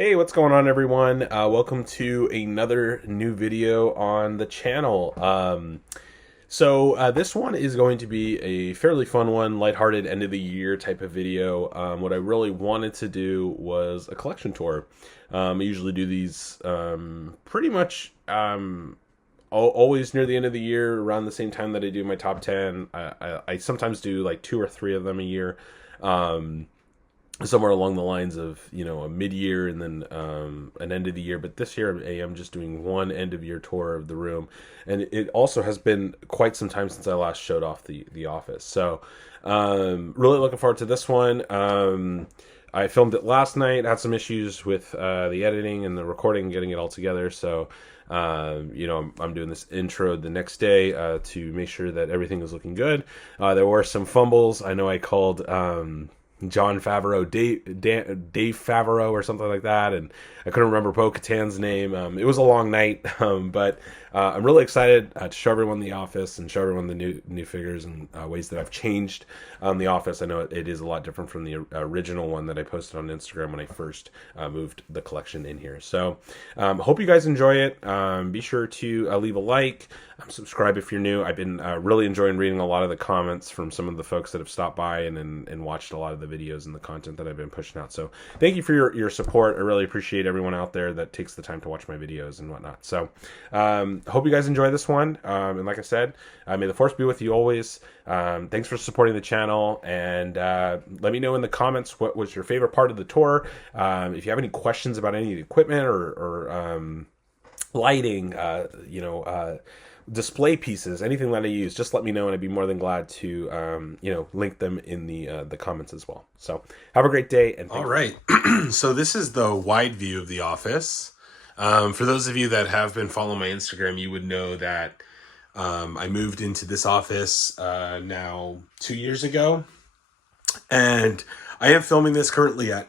Hey, what's going on, everyone? Welcome to another new video on the channel. This one is going to be a fairly fun one, lighthearted end of the year type of video. What I really wanted to do was a collection tour. I usually do these pretty much always near the end of the year, around the same time that I do my top 10. I sometimes do like 2 or 3 of them a year. Somewhere along the lines of a mid-year and then an end of the year, but this year I am just doing one end of year tour of the room, and it also has been quite some time since I last showed off the office, so really looking forward to this one. I filmed it last night, had some issues with the editing and the recording and getting it all together, so I'm doing this intro the next day to make sure that everything is looking good. There were some fumbles. I know I called John Favreau, Dave Favreau or something like that, and I couldn't remember Bo-Katan's name. It was a long night, but I'm really excited to show everyone the office and show everyone the new figures and ways that I've changed the office. I know it is a lot different from the original one that I posted on Instagram when I first moved the collection in here. So hope you guys enjoy it. Be sure to leave a like, subscribe if you're new. I've been really enjoying reading a lot of the comments from some of the folks that have stopped by and watched a lot of the videos and the content that I've been pushing out. So thank you for your support. I really appreciate everyone out there that takes the time to watch my videos and whatnot. So hope you guys enjoy this one. And like I said, may the force be with you always. Thanks for supporting the channel, and let me know in the comments what was your favorite part of the tour. If you have any questions about any of the equipment or lighting, display pieces, anything that I use, just let me know, and I'd be more than glad to link them in the comments as well. So have a great day, and all right. So this is the wide view of the office. For those of you that have been following my Instagram, you would know that I moved into this office now 2 years ago, and I am filming this currently at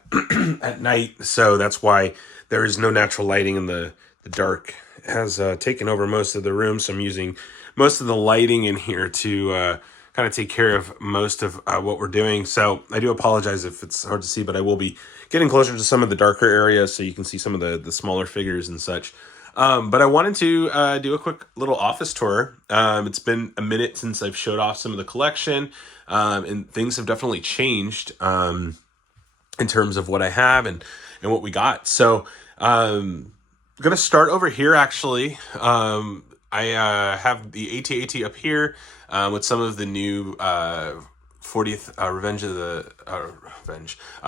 at night, so that's why there is no natural lighting, and the dark has taken over most of the room. So I'm using most of the lighting in here to kind of take care of most of what we're doing. So I do apologize if it's hard to see, but I will be getting closer to some of the darker areas so you can see some of the smaller figures and such. But I wanted to do a quick little office tour. It's been a minute since I've showed off some of the collection, and things have definitely changed in terms of what I have and what we got. So I'm going to start over here, actually. I have the AT-AT up here with some of the new 40th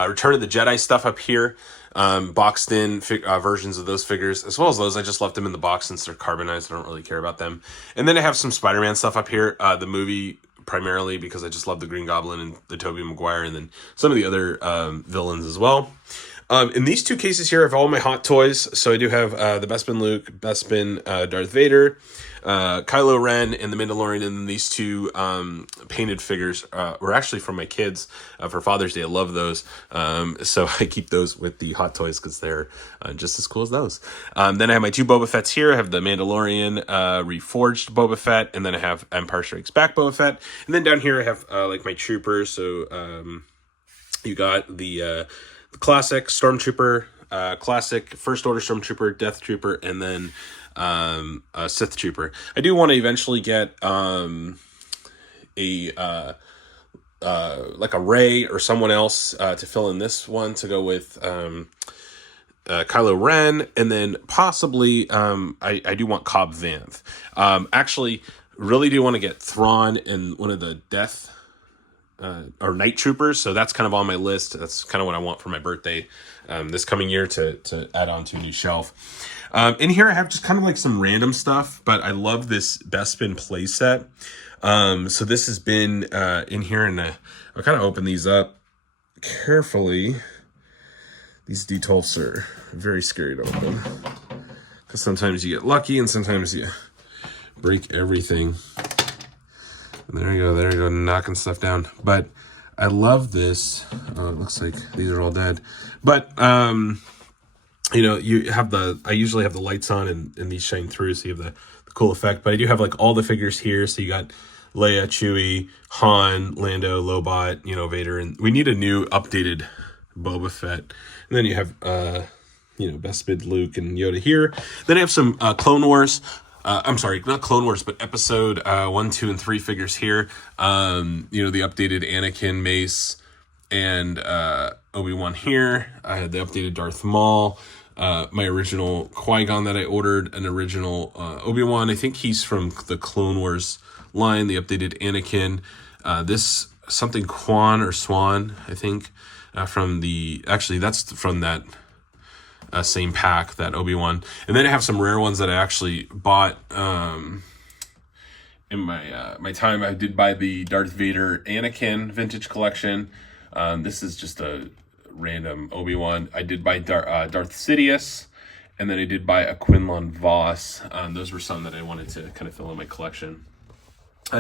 Return of the Jedi stuff up here. Boxed in versions of those figures, as well as those. I just left them in the box since they're carbonized. I don't really care about them. And then I have some Spider-Man stuff up here. The movie, primarily because I just love the Green Goblin and the Tobey Maguire, and then some of the other villains as well. In these two cases here, I have all my Hot Toys. So I do have the Bespin Luke, Bespin Darth Vader, Kylo Ren, and the Mandalorian. And then these two painted figures were actually from my kids for Father's Day. I love those. So I keep those with the Hot Toys because they're just as cool as those. Then I have my two Boba Fett's here. I have the Mandalorian Reforged Boba Fett, and then I have Empire Strikes Back Boba Fett. And then down here I have like my troopers. So you got the classic Stormtrooper, classic First Order Stormtrooper, Death Trooper, and then a Sith Trooper. I do want to eventually get like a Rey or someone else to fill in this one to go with Kylo Ren, and then possibly I do want Cobb Vanth. Actually, really do want to get Thrawn and one of the Death or Night Troopers, so that's kind of on my list. That's kind of what I want for my birthday this coming year to add on to a new shelf. In here I have just kind of like some random stuff, but I love this Bespin playset. So this has been in here, and I'll kind of open these up carefully. These D12s are very scary to open because sometimes you get lucky and sometimes you break everything. There you go, knocking stuff down. But I love this. Oh, it looks like these are all dead. But, you have I usually have the lights on and these shine through, so you have the cool effect. But I do have like all the figures here. So you got Leia, Chewie, Han, Lando, Lobot, Vader. And we need a new updated Boba Fett. And then you have Bespin, Luke, and Yoda here. Then I have some Clone Wars. I'm sorry, not Clone Wars, but episode 1, 2, and 3 figures here. The updated Anakin, Mace, and Obi-Wan here. I had the updated Darth Maul. My original Qui-Gon that I ordered, an original Obi-Wan. I think he's from the Clone Wars line, the updated Anakin. This something Quan or Swan, I think, that's from that same pack, that Obi-Wan. And then I have some rare ones that I actually bought in my time. I did buy the Darth Vader Anakin vintage collection. This is just a random Obi-Wan. I did buy Darth Sidious, and then I did buy a Quinlan Vos. Those were some that I wanted to kind of fill in my collection.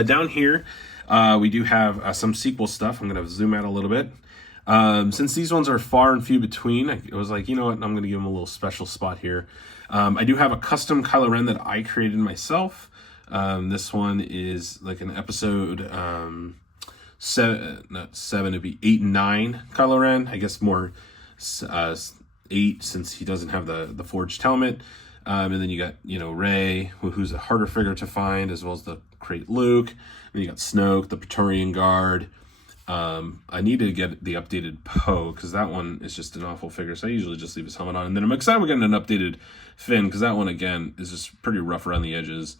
Down here, we do have some sequel stuff. I'm going to zoom out a little bit. Since these ones are far and few between, I was like, you know what, I'm going to give them a little special spot here. I do have a custom Kylo Ren that I created myself. This one is like an episode 7, it'd be 8 and 9 Kylo Ren. I guess more 8, since he doesn't have the forged helmet. And then you got, Rey, who's a harder figure to find, as well as the Crate Luke. And you got Snoke, the Praetorian Guard. I need to get the updated Poe, because that one is just an awful figure, so I usually just leave his helmet on. And then I'm excited we're getting an updated Finn, because that one, again, is just pretty rough around the edges.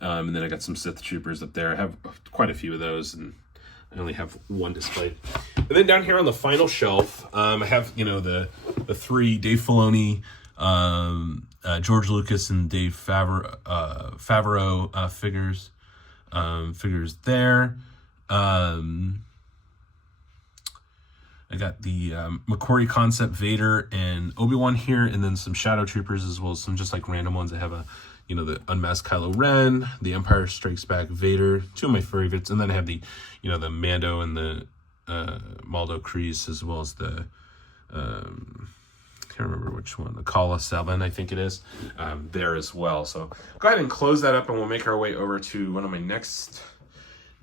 And then I got some Sith Troopers up there. I have quite a few of those, and I only have one displayed. And then down here on the final shelf, I have, the 3 Dave Filoni, George Lucas, and Dave Favreau figures there. I got the McQuarrie Concept Vader and Obi-Wan here, and then some Shadow Troopers, as well as some just like random ones. I have the Unmasked Kylo Ren, the Empire Strikes Back Vader, 2 of my favorites, and then I have the the Mando and the Maldo Kreese, as well as the can't remember which one, the Kala 7, I think it is, there as well. So go ahead and close that up, and we'll make our way over to one of my next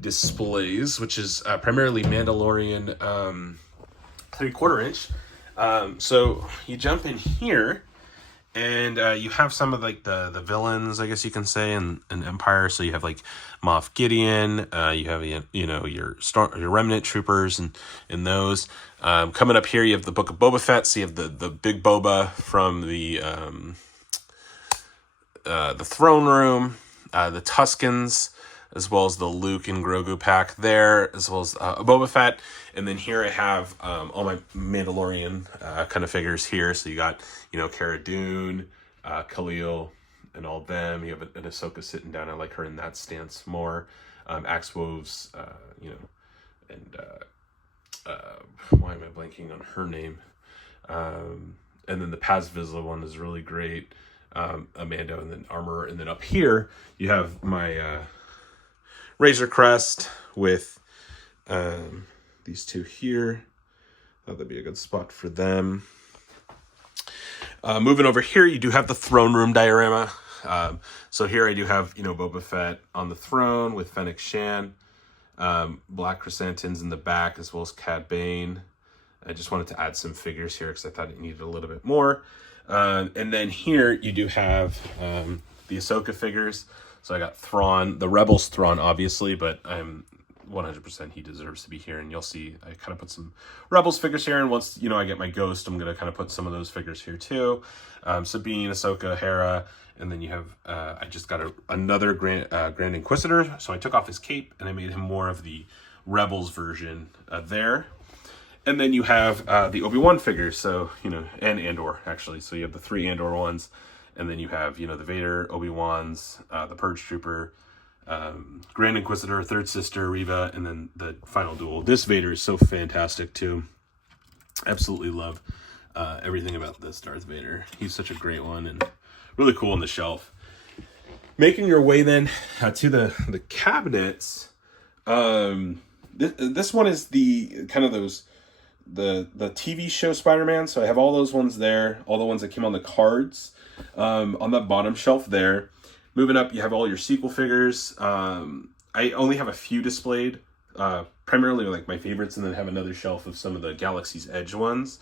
displays, which is primarily Mandalorian 3/4 inch. So you jump in here, and you have some of like the villains, I guess you can say, in Empire. So you have like Moff Gideon, you have your remnant troopers and those. Coming up here, you have the Book of Boba Fett. So you have the big Boba from the throne room, the Tuskens, as well as the Luke and Grogu pack there, as well as Boba Fett. And then here I have all my Mandalorian kind of figures here. So you got, Cara Dune, Khalil, and all them. You have an Ahsoka sitting down. I like her in that stance more. Axe Woves, and why am I blanking on her name? And then the Paz Vizsla one is really great. Amando, and then Armor. And then up here, you have my Razor Crest with these 2 here. Thought that'd be a good spot for them. Moving over here, you do have the throne room diorama. So here I do have, Boba Fett on the throne with Fennec Shan, Black Chrysanthemums in the back, as well as Cad Bane. I just wanted to add some figures here because I thought it needed a little bit more. And then here you do have the Ahsoka figures. So I got Thrawn, the Rebels Thrawn, obviously, but I'm 100% he deserves to be here. And you'll see I kind of put some Rebels figures here. And once, I get my Ghost, I'm going to kind of put some of those figures here too. Sabine, Ahsoka, Hera. And then you have, I just got another Grand Inquisitor. So I took off his cape and I made him more of the Rebels version there. And then you have the Obi-Wan figures. So, and Andor, actually. So you have the 3 Andor ones. And then you have, the Vader, Obi-Wan's, the Purge Trooper, Grand Inquisitor, Third Sister, Reva, and then the final duel. This Vader is so fantastic, too. Absolutely love everything about this Darth Vader. He's such a great one and really cool on the shelf. Making your way then to the cabinets. This one is the kind of those... the TV show Spider-Man. So I have all those ones there. All the ones that came on the cards. On that bottom shelf there. Moving up, you have all your sequel figures. I only have a few displayed, primarily like my favorites, and then have another shelf of some of the Galaxy's Edge ones.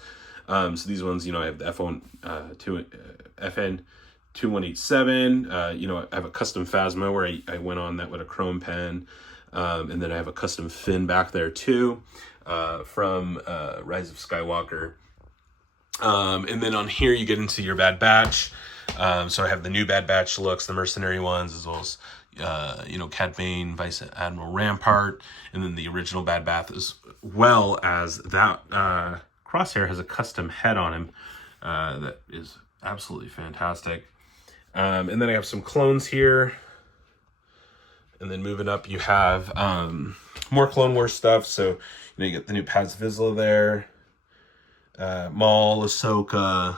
So these ones, I have the FN 2187. I have a custom Phasma where I went on that with a chrome pen. And then I have a custom fin back there too, from Rise of Skywalker. And then on here you get into your Bad Batch. So I have the new Bad Batch looks, the mercenary ones, as well as Cad Bane, Vice Admiral Rampart, and then the original Bad Bath, as well as that Crosshair has a custom head on him that is absolutely fantastic. And then I have some clones here. And then moving up, you have more Clone Wars stuff. So, you get the new Paz Vizsla there. Maul, Ahsoka,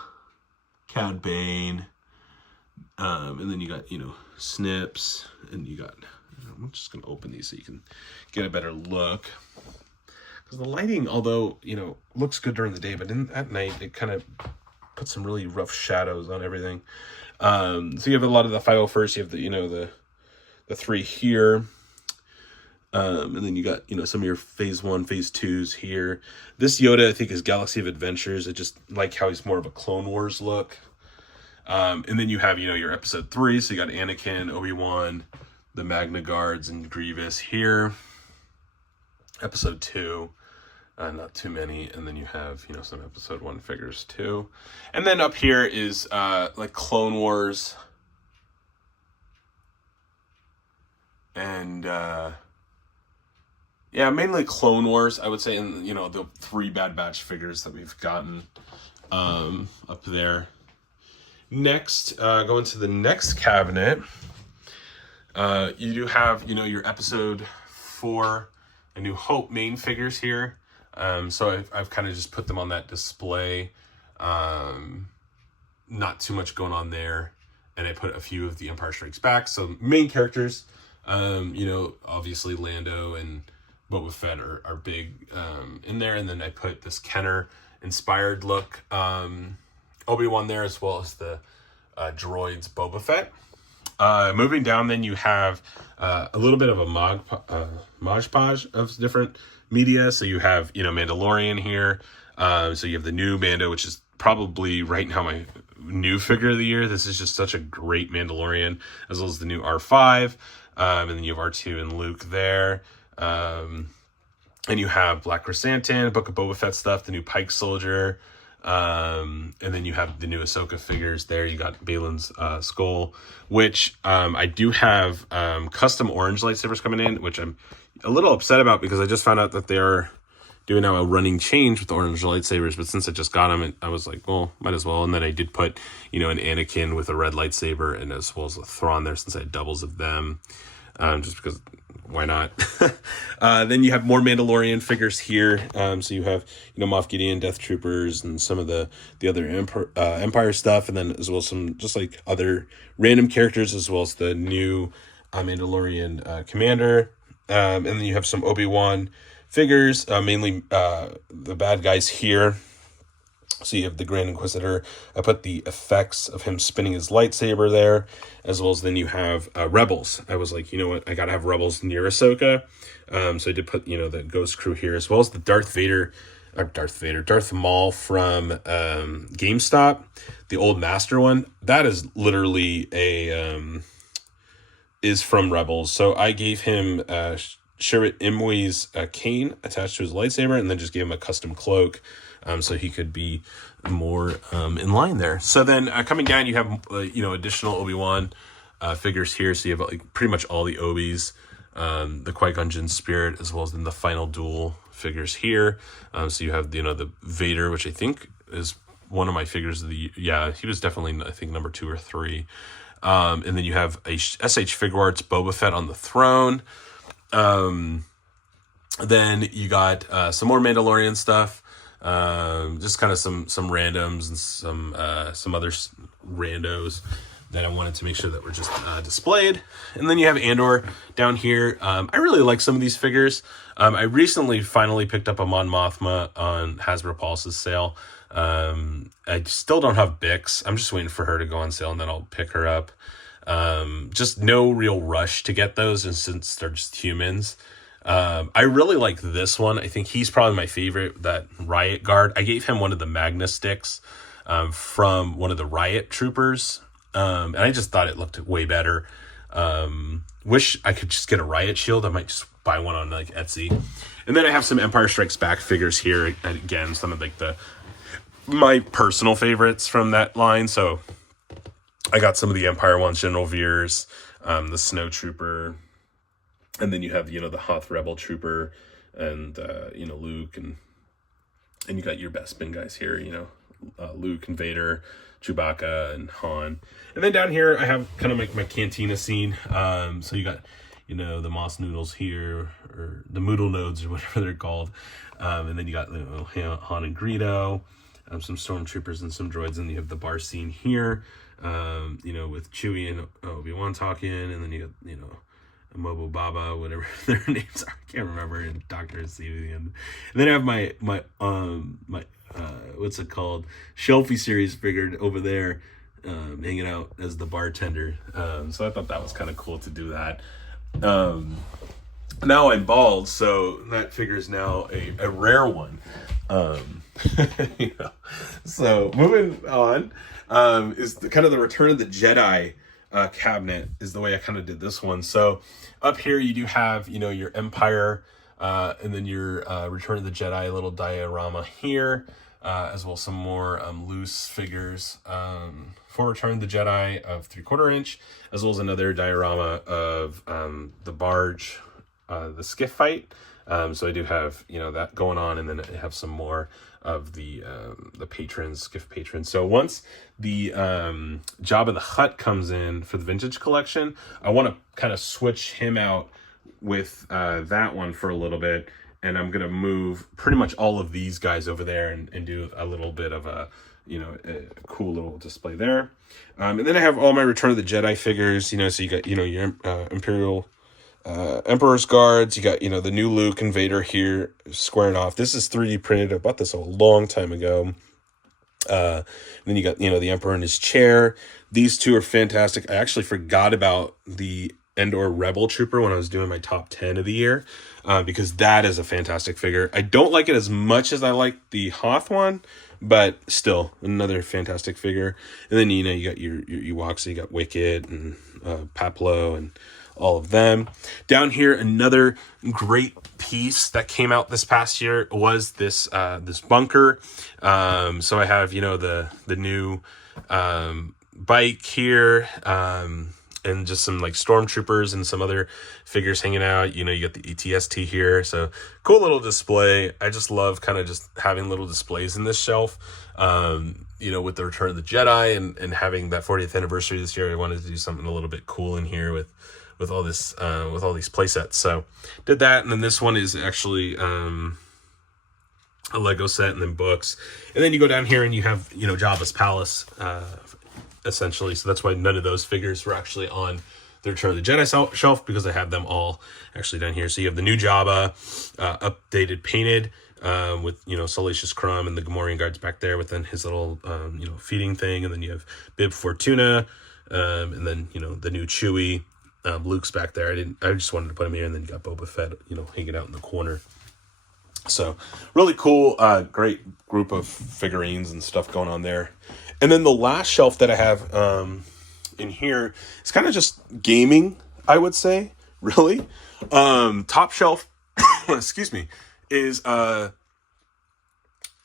Cad Bane. And then you got, Snips. And you got... I'm just going to open these so you can get a better look. Because the lighting, although, looks good during the day, but at night, it kind of puts some really rough shadows on everything. So you have a lot of the 501st. You have the three here, and then you got some of your phase 1, phase 2s here. This Yoda I think is Galaxy of Adventures. I just like how he's more of a Clone Wars look. And then you have your episode 3, so you got Anakin, Obi-Wan, the Magna Guards, and Grievous here. Episode 2, not too many, and then you have some episode 1 figures too. And then up here is like Clone Wars. And mainly Clone Wars, I would say, and the 3 Bad Batch figures that we've gotten up there. Next, going to the next cabinet, you do have your episode 4 A New Hope main figures here. So I've kind of just put them on that display. Not too much going on there, and I put a few of the Empire Strikes Back. So main characters. Obviously Lando and Boba Fett are big in there, and then I put this Kenner inspired look Obi-Wan there, as well as the droids Boba Fett. Moving down, then you have a little bit of a Mod Podge of different media. So you have Mandalorian here. So you have the new Mando, which is probably right now my new figure of the year. This is just such a great Mandalorian, as well as the new R5. And then you have R2 and Luke there. And you have Black Chrysanthemum, Book of Boba Fett stuff, the new Pike Soldier. And then you have the new Ahsoka figures there. You got Balin's skull, which I do have custom orange lightsabers coming in, which I'm a little upset about because I just found out that they are doing now a running change with the orange lightsabers. But since I just got them, I was like, well, might as well. And then I did put, an Anakin with a red lightsaber, and as well as a Thrawn there, since I had doubles of them. Just because, why not? Then you have more Mandalorian figures here. So you have, Moff Gideon, Death Troopers, and some of the other Empire stuff, and then as well as some just like other random characters, as well as the new Mandalorian commander. And then you have some Obi-Wan figures, mainly the bad guys here. So you have the Grand Inquisitor. I put the effects of him spinning his lightsaber there, as well as then you have Rebels. I was like, you know what, I gotta have Rebels near Ahsoka. So I did put, the Ghost Crew here, as well as the Darth Maul from GameStop, the old Master one. That is literally is from Rebels. So I gave him Chirrut Imwe's cane attached to his lightsaber, and then just gave him a custom cloak. So he could be more in line there. So then coming down, you have additional Obi-Wan figures here. So you have pretty much all the Obis, the Qui-Gon Jinn Spirit, as well as then the Final Duel figures here. So you have the Vader, which I think is one of my figures of the he was definitely, I think, number 2 or 3. And then you have a SH Figuarts Boba Fett on the throne. Then you got some more Mandalorian stuff. Just kind of some randoms and some other randos that I wanted to make sure that were just displayed. And then you have Andor down here. I really like some of these figures. I recently finally picked up a Mon Mothma on Hasbro Pulse's sale. I still don't have Bix. I'm just waiting for her to go on sale, and then I'll pick her up. Just no real rush to get those, and since they're just humans. I really like this one. I think he's probably my favorite, that Riot Guard. I gave him one of the Magna sticks from one of the Riot Troopers. And I just thought it looked way better. Wish I could just get a Riot Shield. I might just buy one on like Etsy. And then I have some Empire Strikes Back figures here. Again, some of like my personal favorites from that line. So I got some of the Empire ones, General Veers, the Snow Trooper, and then you have, the Hoth Rebel Trooper, and Luke, and you got your Bespin guys here, Luke and Vader, Chewbacca and Han. And then down here I have kind of like my cantina scene. So you got, the Moss Noodles here, or the Moodle Nodes, or whatever they're called. And then you got Han and Greedo, some stormtroopers and some droids, and you have the bar scene here, with Chewie and Obi-Wan talking, and then you got, Mobo Baba, whatever their names are, I can't remember, and Dr. Seaweed. And then I have my what's it called, Shelfie series figured over there, hanging out as the bartender. So I thought that was kind of cool to do that. Now I'm bald, so that figure is now a rare one. So moving on, is kind of the Return of the Jedi cabinet is the way I kind of did this one. So up here you do have, your Empire, and then your Return of the Jedi little diorama here, as well as some more loose figures for Return of the Jedi of 3/4 inch, as well as another diorama of the barge, the skiff fight. So I do have, that going on, and then I have some more of the patrons, skiff patrons. So once the Jabba the Hutt comes in for the vintage collection, I want to kind of switch him out with that one for a little bit, and I'm gonna move pretty much all of these guys over there and do a little bit of a cool little display there. And then I have all my Return of the Jedi figures. So you got your Imperial Emperor's Guards. You got the new Luke and Vader here squaring off. This is 3D printed. I bought this a long time ago. Then you got the Emperor in his chair. These two are fantastic. I actually forgot about the Endor Rebel Trooper when I was doing my top 10 of the year, because that is a fantastic figure. I don't like it as much as I like the Hoth one, but still another fantastic figure. And then you got your Ewoks. So you got Wicket and Paplo and all of them. Down here, another great piece that came out this past year was this bunker. So I have the new bike here, and just some like stormtroopers and some other figures hanging out. You got the ETST here, so cool little display. I just love kind of just having little displays in this shelf. With the Return of the Jedi and having that 40th anniversary this year, I wanted to do something a little bit cool in here with all this with all these play sets. So did that, and then this one is actually a Lego set, and then books. And then you go down here and you have Jabba's palace, essentially. So that's why none of those figures were actually on the Return of the Jedi shelf, because I had them all actually down here. So you have the new Jabba, updated, painted, with Salacious Crumb and the Gamorrean guards back there within his little feeding thing. And then you have Bib Fortuna, and then the new Chewie. Luke's back there. I just wanted to put him here, and then you got Boba Fett, hanging out in the corner. So really cool, great group of figurines and stuff going on there. And then the last shelf that I have in here is kind of just gaming, I would say, really. Top shelf, excuse me, is why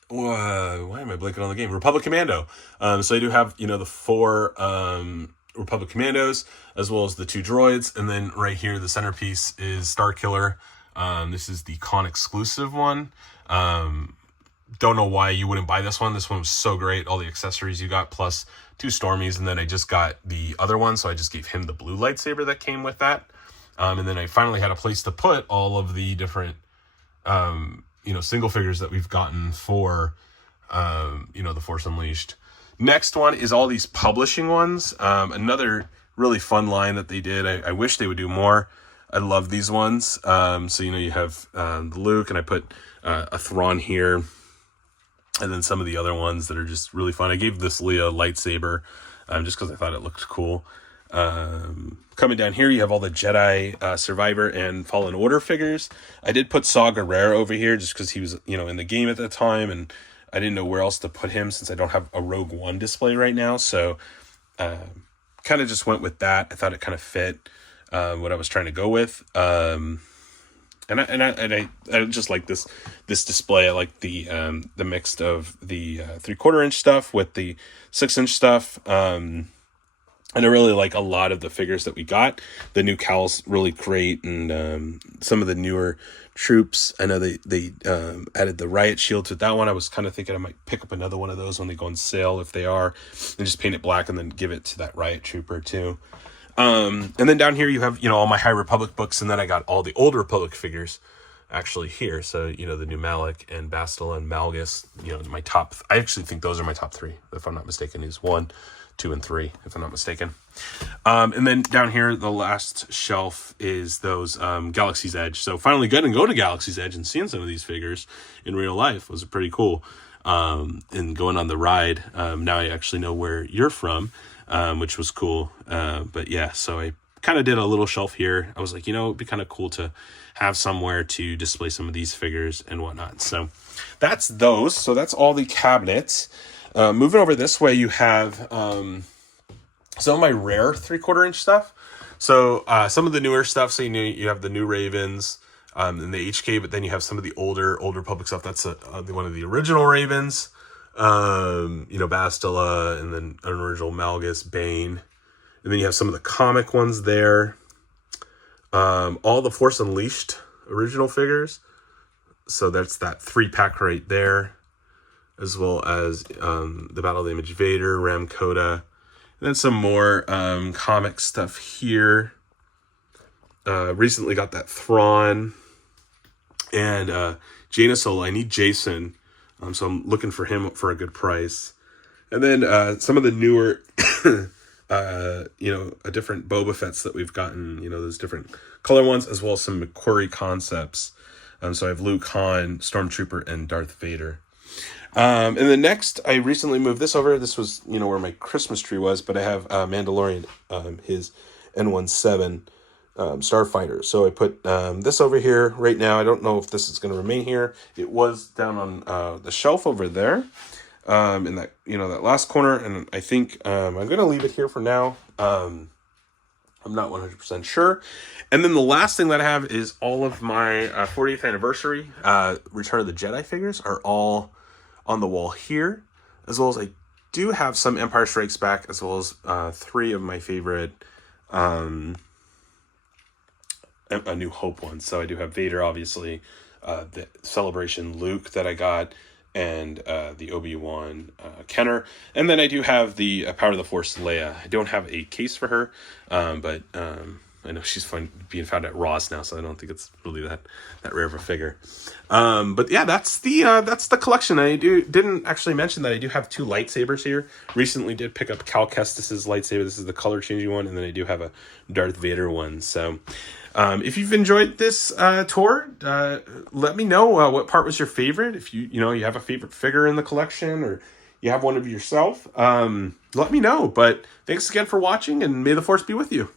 am I blanking on the game? Republic Commando. So I do have the 4 Republic Commandos, as well as the 2 droids, and then right here the centerpiece is Starkiller. This is the con exclusive one. Don't know why you wouldn't buy this one. This one was so great, all the accessories you got, plus 2 Stormies, and then I just got the other one, so I just gave him the blue lightsaber that came with that. And then I finally had a place to put all of the different single figures that we've gotten for the Force Unleashed. Next one is all these publishing ones. Another really fun line that they did. I wish they would do more. I love these ones. So you have the Luke, and I put a Thrawn here, and then some of the other ones that are just really fun. I gave this Leia lightsaber just because I thought it looked cool. Coming down here, you have all the Jedi Survivor and Fallen Order figures. I did put Saw Gerrera over here just because he was, in the game at that time, and I didn't know where else to put him since I don't have a Rogue One display right now. So kind of just went with that. I thought it kind of fit what I was trying to go with. And I just like this display. I like the mix of the 3/4 inch stuff with the 6-inch stuff. And I really like a lot of the figures that we got. The new cowl's really great, and some of the newer troops. I know they added the riot shield to that one. I was kind of thinking I might pick up another one of those when they go on sale, if they are, and just paint it black and then give it to that riot trooper too. And then down here you have, all my High Republic books, and then I got all the Old Republic figures actually here. So, the new Malak and Bastila and Malgus, my top, I actually think those are my top 3, if I'm not mistaken, is 1, 2, and 3, if I'm not mistaken. And then down here, the last shelf is those Galaxy's Edge. So finally getting to go to Galaxy's Edge and seeing some of these figures in real life was pretty cool. And going on the ride, now I actually know where you're from, which was cool. But yeah, so I kind of did a little shelf here. I was like, it'd be kind of cool to have somewhere to display some of these figures and whatnot. So that's those. So that's all the cabinets. Moving over this way, you have some of my rare 3/4 inch stuff. So some of the newer stuff. So you have the new Ravens and the HK, but then you have some of the older Republic stuff. That's one of the original Ravens. Bastila, and then an original Malgus, Bane, and then you have some of the comic ones there. All the Force Unleashed original figures. So that's that 3-pack right there, as well as the Battle of the Image Vader, Ram Koda, and then some more comic stuff here. Recently got that Thrawn and Jaina Solo. I need Jason, so I'm looking for him for a good price. And then some of the newer, different Boba Fett's that we've gotten, those different color ones, as well as some McQuarrie concepts. So I have Luke, Han, Stormtrooper, and Darth Vader. And then next, I recently moved this over. This was, where my Christmas tree was, but I have Mandalorian, his N-17 Starfighter. So I put this over here right now. I don't know if this is going to remain here. It was down on the shelf over there, in that, that last corner. And I think I'm going to leave it here for now. I'm not 100% sure. And then the last thing that I have is all of my 40th anniversary Return of the Jedi figures are all on the wall here, as well as I do have some Empire Strikes Back, as well as 3 of my favorite A New Hope ones. So I do have Vader, obviously, the Celebration Luke that I got, and the Obi-Wan Kenner. And then I do have the Power of the Force Leia. I don't have a case for her, but I know she's being found at Ross now, so I don't think it's really that rare of a figure. But yeah, that's the collection. I didn't actually mention that I do have 2 lightsabers here. Recently did pick up Cal Kestis's lightsaber. This is the color changing one, and then I do have a Darth Vader one. So if you've enjoyed this tour, let me know what part was your favorite. If you have a favorite figure in the collection, or you have one of yourself, let me know. But thanks again for watching, and may the Force be with you.